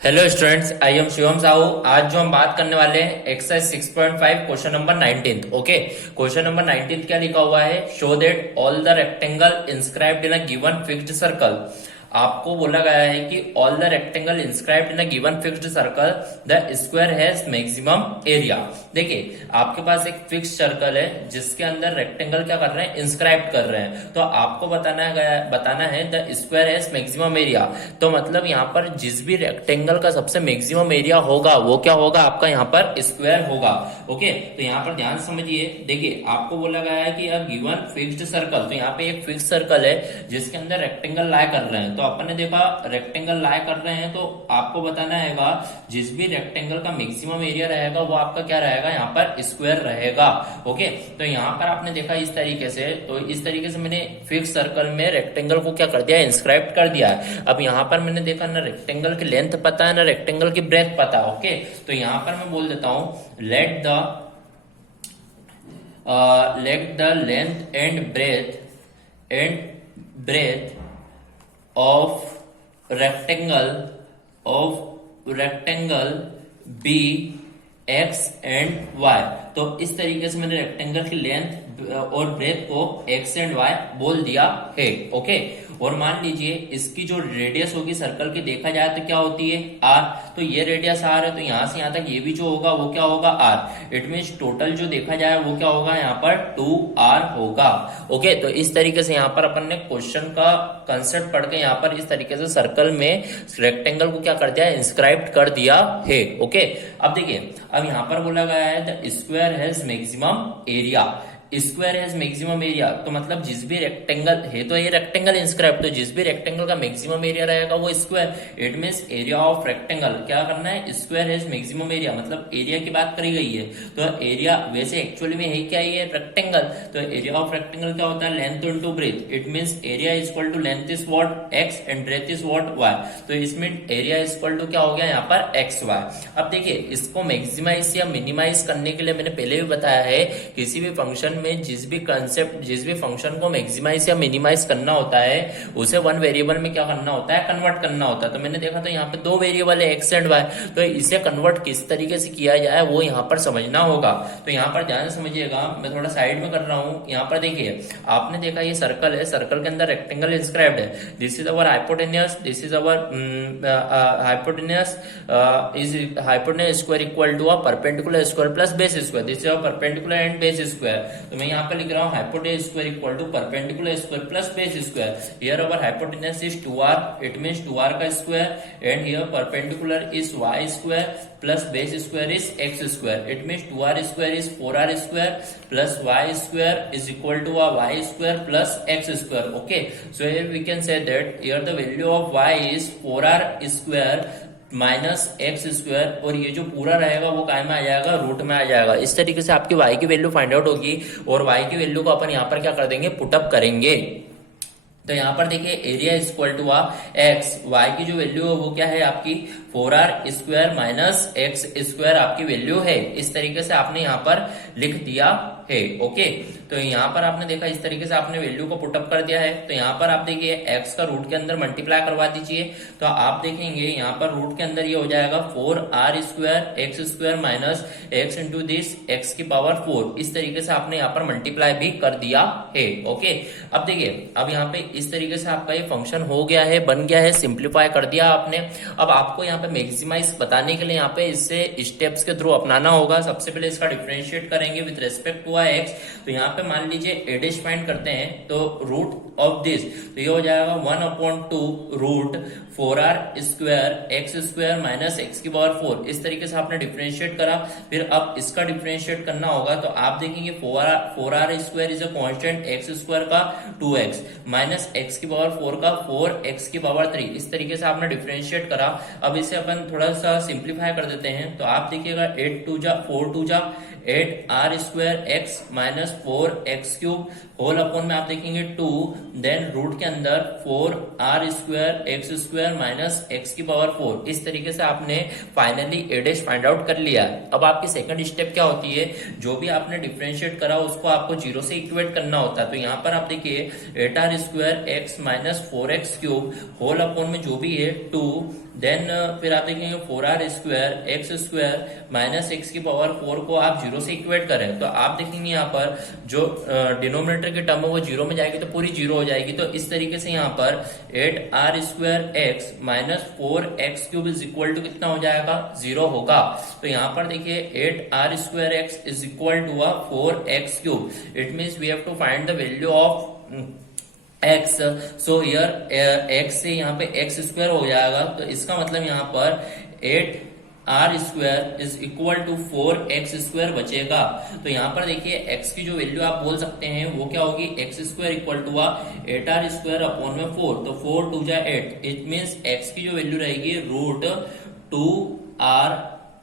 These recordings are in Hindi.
Hello students, I am Shivam Sahu. आज जो हम बात करने वाले हैं exercise 6.5 question number 19। Okay, question number 19 क्या लिखा हुआ है? Show that all the rectangle inscribed in a given fixed circle. आपको बोला गया है कि all the rectangle inscribed in a given fixed circle the square has maximum area. देखिए, आपके पास एक फिक्स्ड सर्कल है जिसके अंदर रेक्टेंगल क्या कर रहे हैं? इंस्क्राइब कर रहे हैं। तो आपको बताना है the square has maximum area. तो मतलब यहाँ पर जिस भी रेक्टेंगल का सबसे मैक्सिमम एरिया होगा वो क्या होगा? आपका यहाँ पर स्क्वायर होगा। ओके, तो यहाँ पर ध्यान समझिए। देखिए, आपको बोला गया है कि अ गिवन फिक्स्ड सर्कल, तो यहाँ पे एक फिक्स सर्कल है जिसके अंदर रेक्टेंगल लाई कर रहे हैं। तो अपन ने देखा रेक्टेंगल लाई कर रहे हैं, तो आपको बताना है जिस भी रेक्टेंगल का मैक्सिमम एरिया रहेगा वो आपका क्या रहेगा? यहाँ पर स्क्वायर रहेगा। ओके, तो यहाँ पर आपने देखा इस तरीके से, तो इस तरीके से मैंने फिक्स सर्कल में रेक्टेंगल को क्या कर दिया? इंस्क्राइब कर दिया है। अब यहाँ पर मैंने देखा ना रेक्टेंगल की लेंथ पता है ना रेक्टेंगल की ब्रेथ पता है। ओके, तो यहाँ पर मैं बोल देता हूं let the length and breadth of rectangle be x and y. तो इस तरीके से मैंने रेक्टेंगल की लेंथ और ब्रेथ को एक्स एंड वाई बोल दिया है। ओके, और मान लीजिए इसकी जो रेडियस होगी सर्कल की देखा जाए तो क्या होती है? आर। तो ये रेडियस आर है, तो यहां से यहां तक ये भी जो होगा वो क्या होगा? आर। इट मीन्स टोटल जो देखा जाए वो क्या होगा? यहाँ पर 2r होगा। ओके, तो इस तरीके से यहाँ पर अपन ने क्वेश्चन का कंसेप्ट पढ़ के यहाँ पर इस तरीके से सर्कल में रेक्टेंगल को क्या कर दिया? इंस्क्राइब कर दिया है। ओके, अब देखिए, अब यहाँ पर बोला गया है the square has maximum area. Square has maximum area, तो मतलब जिस भी रेक्टेंगल है, तो ये रेक्टेंगल इंस्क्राइब, तो जिस भी रेक्टेंगल का मैक्सिमम एरिया रहेगा वो square. It means area of rectangle क्या करना है? स्क्वायर हैज मैक्सिमम एरिया, मतलब एरिया की बात करी गई है। तो एरिया वैसे एक्चुअली में है क्या? ये रेक्टेंगल। तो एरिया ऑफ रेक्टेंगल क्या होता है? Length into breadth. It means area is equal to length is what? X and breadth is what? Y. तो इसमें एरिया इज इक्वल टू क्या हो गया यहाँ पर? X y. अब देखिए, इसको मैक्सिमाइज या मिनिमाइज करने के लिए मैंने पहले भी बताया है, किसी भी फंक्शन में जिस भी फंक्शन को मैक्सिमाइज या मिनिमाइज करना होता है उसे वन वेरिएबल में क्या करना होता है? कन्वर्ट करना होता है। तो मैंने देखा था यहाँ पे दो वेरिएबल है एक्स एंड वाई, तो इसे कन्वर्ट किस तरीके से किया जाए वो यहाँ पर समझना होगा। तो यहाँ पर ध्यान से समझिएगा, मैं थोड़ा साइड में कर रहा हूँ। यहाँ पर देखिए, आपने देखा ये सर्कल है, सर्कल के अंदर रेक्टेंगल इंस्क्राइब्ड है। This is our hypotenuse, this is our hypotenuse square equal to a perpendicular square plus base square. This is our perpendicular and base square. तो मैं यहाँ पे लिख रहा हूँ hypotenuse square equal to perpendicular square plus base square. Here our hypotenuse is 2r, it means 2r का square, and here perpendicular is y square plus base square is x square. It means 2r square is 4r square plus y square is equal to a y square plus x square. Okay, so here we can say that here the value of y is 4r square minus x square, और ये जो पूरा रहेगा वो काय में आ जाएगा? रूट में आ जाएगा। इस तरीके से आपकी y की वैल्यू फाइंड आउट होगी, और y की वैल्यू को अपन यहाँ पर क्या कर देंगे? पुटअप करेंगे। तो यहाँ पर देखिए, area is equal to x, y की जो वैल्यू है वो क्या है आपकी? 4r square minus x square आपकी वैल्यू है। इस तरीके से आपने यहाँ पर लिख दिया है। ओके, तो यहाँ पर आपने देखा इस तरीके से आपने वैल्यू को पुटअप कर दिया है। तो यहाँ पर आप देखिए x का रूट के अंदर मल्टीप्लाई करवा दीजिए, तो आप देखेंगे यहाँ पर रूट के अंदर ये हो जाएगा 4r square x square minus x into this x की पावर 4। इस तरीके से आपने यहाँ पर मल्टीप्लाई भी कर दिया है। ओके, अब देखिए, अब यहाँ पे इस तरीके से आपका ये फंक्शन हो गया है, बन गया है, सिंप्लीफाई कर दिया आपने। अब आपको यहाँ पे मैक्सिमाइज बताने के लिए यहाँ पे इससे स्टेप्स के थ्रू अपनाना होगा। सबसे पहले इसका डिफरेंशिएट करेंगे विद रेस्पेक्ट टू एक्स। तो यहाँ पे मान लीजिए एडिश फाइंड करते हैं, तो रूट ऑफ दिस, तो ये हो जाएगा 1/2 root 4r square x square minus x की पावर 4। इस तरीके से आपने डिफरेंशिएट करा। फिर अब इसका डिफरेंशिएट करना होगा, तो आप देखेंगे 4r square is a constant, x square का 2x माइनस एक्स की पावर 4 का 4x की पावर 3। इस तरीके से आपने डिफरेंशिएट करा। अब इसे अपन थोड़ा सा सिंप्लीफाई कर देते हैं, तो आप देखिएगा 8 2 जा 4 2 जा 8r square x minus 4x cube whole upon में आप देखेंगे 2, देन रूट के अंदर 4r square x square minus x की पावर 4। इस तरीके से आपने finally a dash find out कर लिया। अब आपकी सेकंड स्टेप क्या होती है? जो भी आपने डिफरेंशिएट करा उसको आपको जीरो से इक्वेट करना होता है। तो यहाँ पर आप देखिए 8r square x minus 4x cube whole upon में जो भी है 2 देन फिर आप देखेंगे 4r square x square minus x की पावर 4 को आप जीरो से इक्वेट करें तो आप देखेंगे यहाँ पर जो डिनोमिनेटर की टर्म है वो जीरो में जाएगी तो पूरी जीरो हो जाएगी। तो इस तरीके से यहाँ पर 8r square x minus 4x cube is equal to कितना हो जाएगा, जीरो होगा। तो यहाँ पर देखिए 8r square x is equal to 4x cube. It means we have to find the value of x। So here x से यहाँ पे x स्क्वायर हो जाएगा तो इसका मतलब यहाँ पर 8r square is equal to 4x square बचेगा। तो यहाँ पर देखिए x की जो वैल्यू आप बोल सकते हैं वो क्या होगी, x square equal to 8r square upon में 4, तो 4 2 जा 8। इट मीन्स x की जो वैल्यू रहेगी रूट 2r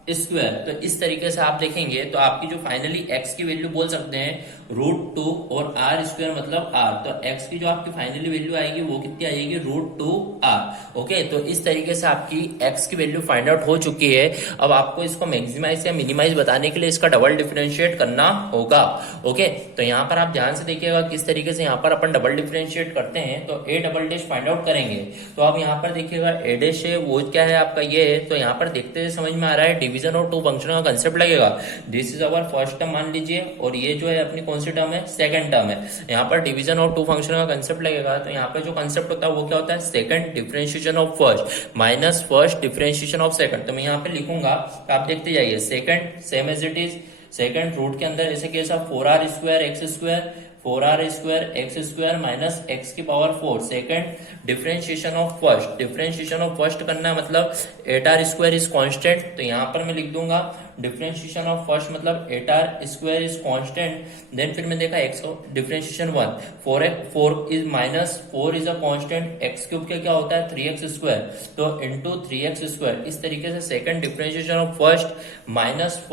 स्क्वायर। तो इस तरीके से आप देखेंगे तो आपकी जो फाइनली x की वैल्यू बोल सकते हैं रूट 2 और r स्क्वायर मतलब r। तो x की जो आपकी फाइनली वैल्यू आएगी वो कितनी आएगी, रूट 2r। ओके, तो इस तरीके से आपकी x की वैल्यू फाइंड आउट हो चुकी है। अब आपको इसको मैक्सिमाइज या मिनिमाइज बताने के लिए इसका डबल डिफरेंशिएट करना होगा। ओके, तो यहाँ पर आप ध्यान से देखिएगा किस तरीके से यहाँ पर अपन डबल डिफरेंशिएट करते हैं। तो a double dash find out करेंगे तो आप यहाँ पर देखिएगा a डैश है वो क्या है आपका ये है। तो यहाँ पर देखते हुए समझ में आ रहा है डिवीजन और टू फंक्शन का कंसेप्ट लगेगा। This is our first term मान लीजिए और ये जो है अपनी कौन सी टर्म है, सेकंड टर्म है। यहाँ पर डिवीजन ऑफ टू फंक्शन का कंसेप्ट लगेगा। तो यहाँ पर जो कंसेप्ट होता है वो क्या होता है, second differentiation of first minus first differentiation of second. तो मैं यहाँ पे लिखूंगा तो आप देखते जाइए, second same as it is, second root के अंदर ऐसे कैसा 4r square x square 4r square x square minus x की power 4। Second differentiation of first, differentiation of first करना है मतलब 8r स्क्वायर इज कांस्टेंट। तो यहाँ पर मैं लिख दूंगा डिफरेंशिएशन ऑफ फर्स्ट मतलब 8r square is constant. Then फिर मैं देखा x differentiation 1 4 is minus 4 is a constant, x cube क्या होता है 3x स्क्वायर, तो इंटू 3x स्क्वायर। इस तरीके से second differentiation of first minus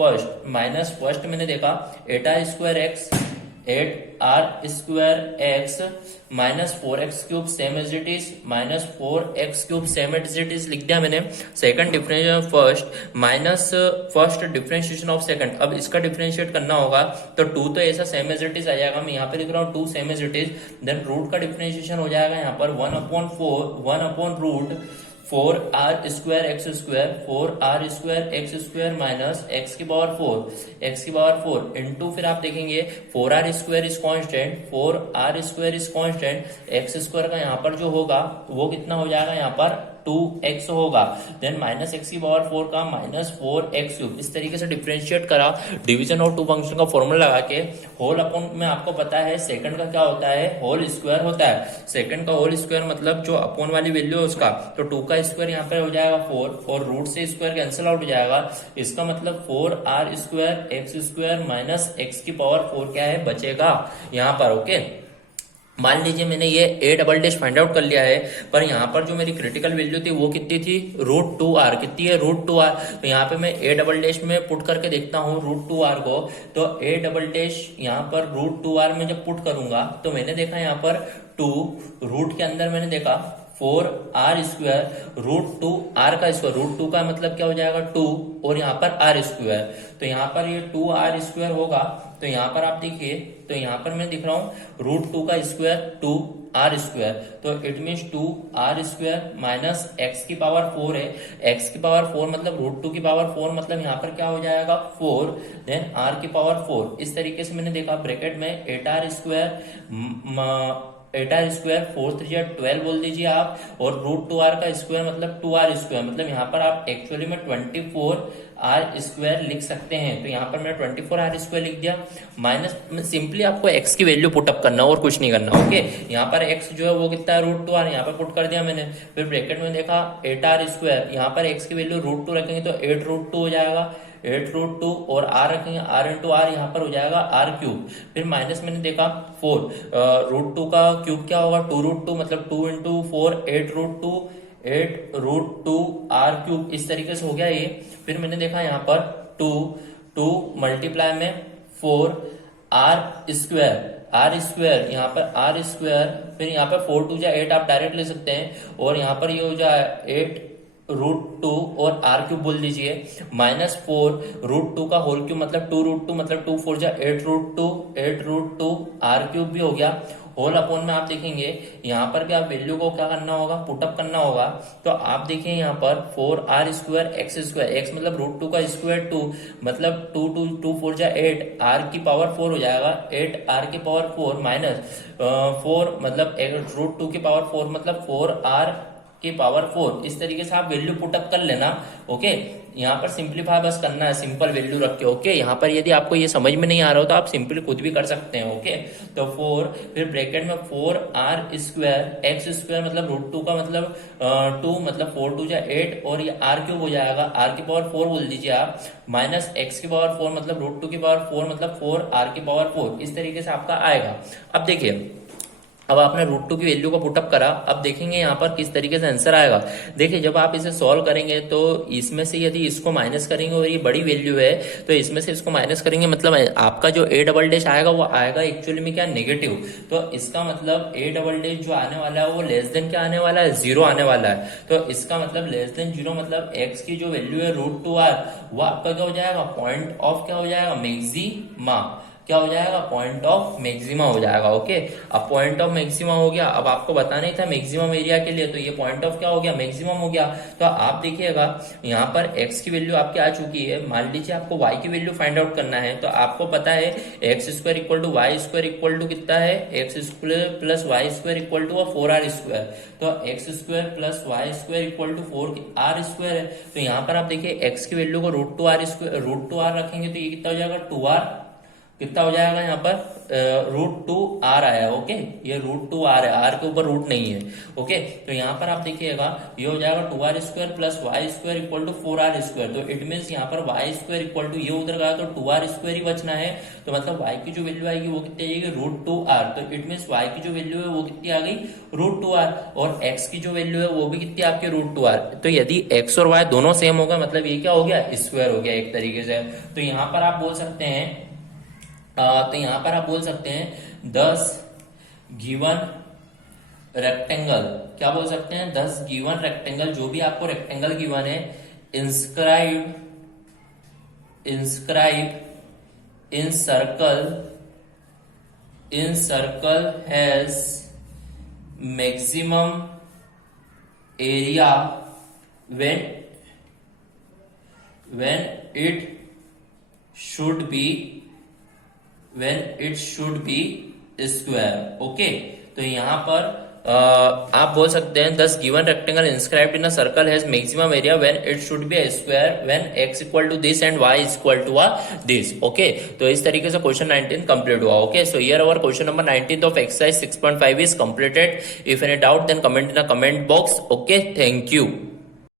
first मैंने देखा 8r square x 8r square x minus 4x cube same as it is minus 4x cube same as it is लिख दिया मैंने। Second differentiation of first minus first differentiation of second. अब इसका डिफरेंशिएट करना होगा तो 2 तो ऐसा सेम एज इट इज आ जाएगा, मैं यहाँ पे लिख रहा हूँ 2 same as it is. Then root का डिफरेंशिएशन हो जाएगा यहाँ पर 1 upon root 4r square x square 4r square x square minus x की पावर 4 इंटू फिर आप देखेंगे 4r square is constant 4r square is constant, x square का यहाँ पर जो होगा वो कितना हो जाएगा यहाँ पर 2x होगा। देन माइनस एक्स की पावर 4 का माइनस 4x क्यूब। इस तरीके से डिफरेंशिएट करा डिवीजन ऑफ टू फंक्शन का फॉर्मूला लगा के। होल अपॉन में आपको पता है सेकंड का क्या होता है, होल स्क्वायर होता है। सेकंड का होल स्क्वायर मतलब जो अपॉन वाली वैल्यू है उसका, तो 2 का स्क्वायर यहाँ पर हो जाएगा 4 और रूट से स्क्वायर कैंसिल आउट हो जाएगा। इसका मतलब 4r square x square minus x की पावर 4 क्या है बचेगा यहाँ पर। ओके, मान लीजिए मैंने ये a double dash find out कर लिया है, पर यहाँ पर जो मेरी क्रिटिकल वैल्यू थी वो कितनी थी, रूट 2r। कितनी है, रूट 2r। तो यहाँ पे मैं a डबल डैश में पुट करके देखता हूँ रूट 2r को। तो a डबल डैश यहाँ पर रूट 2r में जब पुट करूंगा तो मैंने देखा यहाँ पर 2 रूट के अंदर मैंने देखा 4r स्क्वायर रूट 2r का स्क्वायर, रूट 2 का मतलब क्या हो जाएगा 2 और यहाँ पर r स्क्वायर। तो यहाँ पर ये 2r स्क्वायर होगा। तो यहाँ पर आप देखिए, तो यहाँ पर मैं दिख रहा हूँ रूट 2 का स्क्वायर 2r स्क्वायर। तो it means 2r square minus x की पावर 4 है, एक्स की पावर 4 मतलब रूट 2 की पावर 4 मतलब यहाँ पर क्या हो जाएगा 4, देन r की पावर 4। इस तरीके से मैंने देखा ब्रैकेट में 8r स्क्वायर 4 3 12 बोल दीजिए आप, और रूट 2r का स्क्वायर मतलब 2r स्क्वायर, मतलब यहाँ पर आप एक्चुअली में 24r स्क्वायर लिख सकते हैं। तो यहाँ पर मैंने 24r स्क्वायर लिख दिया। माइनस सिंपली आपको x की वैल्यू पुटअप करना और कुछ नहीं करना। ओके, यहाँ पर x जो है वो कितना है रूट 2r, यहाँ पर पुट कर दिया मैंने। फिर ब्रैकेट में देखा 8r स्क्वायर, यहाँ पर x की वैल्यू रूट 2 रखेंगे तो 8 रूट 2 हो जाएगा, 8 रूट 2 और r रखेंगे r इंटू r, यहाँ पर हो जाएगा r क्यूब। फिर माइनस मैंने देखा 4 रूट 2 का क्यूब क्या होगा 2 रूट 2 मतलब 2 इंटू 4 8 रूट 2 r क्यूब। इस तरीके से हो गया ये। फिर मैंने देखा यहाँ पर 2 मल्टीप्लाई में 4 r स्क्वायर यहाँ पर r स्क्वायर, फिर यहाँ पर 4 2 8 आप डायरेक्ट ले सकते हैं, और यहाँ पर ये हो जाए 8 रूट 2 और r क्यूब बोल दीजिए, माइनस 4 रूट 2 का होल क्यूब मतलब 2 रूट 2 मतलब 2 4 8 रूट 2 r क्यूब भी हो गया। होल अपॉन में आप देखेंगे यहाँ पर भी आप वैल्यू को क्या करना होगा, पुटअप करना होगा। तो आप देखिए यहाँ पर 4r² x स्क्वायर, x मतलब √2 का स्क्वायर 2 मतलब 2 4 जा 8 r की पावर 4 हो जाएगा, 8r की पावर 4 माइनस 4 मतलब √2 की पावर 4 मतलब 4r की पावर 4। इस तरीके से आप वैल्यू पुटअप कर लेना। ओके, यहाँ पर सिंपलीफाई बस करना है सिंपल वैल्यू रख के। ओके, यहाँ पर यदि आपको ये समझ में नहीं आ रहा हो तो आप सिंपली खुद भी कर सकते हैं। ओके, तो 4 फिर ब्रैकेट में 4r² x स्क्वायर मतलब √2 का मतलब 2 मतलब 4 2 जा 8 और ये r³ हो जाएगा, r की पावर 4 बोल दीजिए आप, माइनस x की पावर 4 मतलब √2 की पावर 4 मतलब 4r की पावर 4। इस तरीके से आपका आएगा। अब देखिए, अब आपने √2 की वैल्यू को पुटअप करा, अब देखेंगे यहाँ पर किस तरीके से आंसर आएगा। देखिए जब आप इसे सॉल्व करेंगे तो इसमें से यदि इसको माइनस करेंगे और ये बड़ी वैल्यू है तो इसमें से इसको माइनस करेंगे, मतलब आपका जो a डबल डैश आएगा वो आएगा एक्चुअली में क्या, नेगेटिव। तो इसका मतलब a डबल डैश जो आने वाला है वो लेस देन क्या आने वाला है, 0 आने वाला है। तो इसका मतलब लेस देन 0 मतलब x की जो वैल्यू है √2r वो आपका क्या हो जाएगा, पॉइंट ऑफ क्या हो जाएगा, मैक्सिमा। क्या हो जाएगा, पॉइंट ऑफ मैक्सिमा हो जाएगा। ओके, अब पॉइंट ऑफ मैक्सिमा हो गया। अब आपको बताना ही था मैक्सिमम एरिया के लिए, तो ये पॉइंट ऑफ क्या हो गया, मैक्सिमम हो गया। तो आप देखिएगा यहाँ पर x की वैल्यू आपकी आ चुकी है। मान लीजिए आपको y की वैल्यू फाइंड आउट करना है, तो आपको पता है x² equal to y square equal to कितना है, x² plus y square equal to 4r²। तो x² plus y square equal to 4r² है। तो यहाँ पर आप देखिए x की वैल्यू को √2r रखेंगे तो ये कितना हो जाएगा, 2r। कितना हो जाएगा यहाँ पर, √2r आया। ओके, ये √2r है, r के ऊपर रूट नहीं है। ओके, तो यहाँ पर आप देखिएगा ये हो जाएगा 2r² plus y square equal to 4r²। तो इट मीन्स यहाँ पर वाई स्क्वायर इक्वल टू ये उधर गया तो 2r² ही बचना है। तो मतलब y की जो वैल्यू आएगी वो कितनी आएगी, √2r। तो इट मीन्स y की जो वैल्यू है वो कितनी आ गई, √2r। और x की जो वैल्यू है वो भी कितनी आपकी, √2r। तो यदि x और y दोनों सेम होगा मतलब ये क्या हो गया, स्क्वायर हो गया एक तरीके से। तो यहाँ पर आप बोल सकते हैं दस गिवन रेक्टेंगल, क्या बोल सकते हैं, 10 गिवन रेक्टेंगल, जो भी आपको रेक्टेंगल गिवन है, inscribe in circle has maximum area when it should be square. Okay, तो यहाँ पर आप बोल सकते हैं 10 given rectangle inscribed in a circle has maximum area when it should be square when x equal to this and y equal to this. Okay, तो इस तरीके से क्वेश्चन 19 कंप्लीट हुआ। Okay, so here our question number 19 of exercise 6.5 is completed. If any doubt then comment in the comment box. Okay, thank you.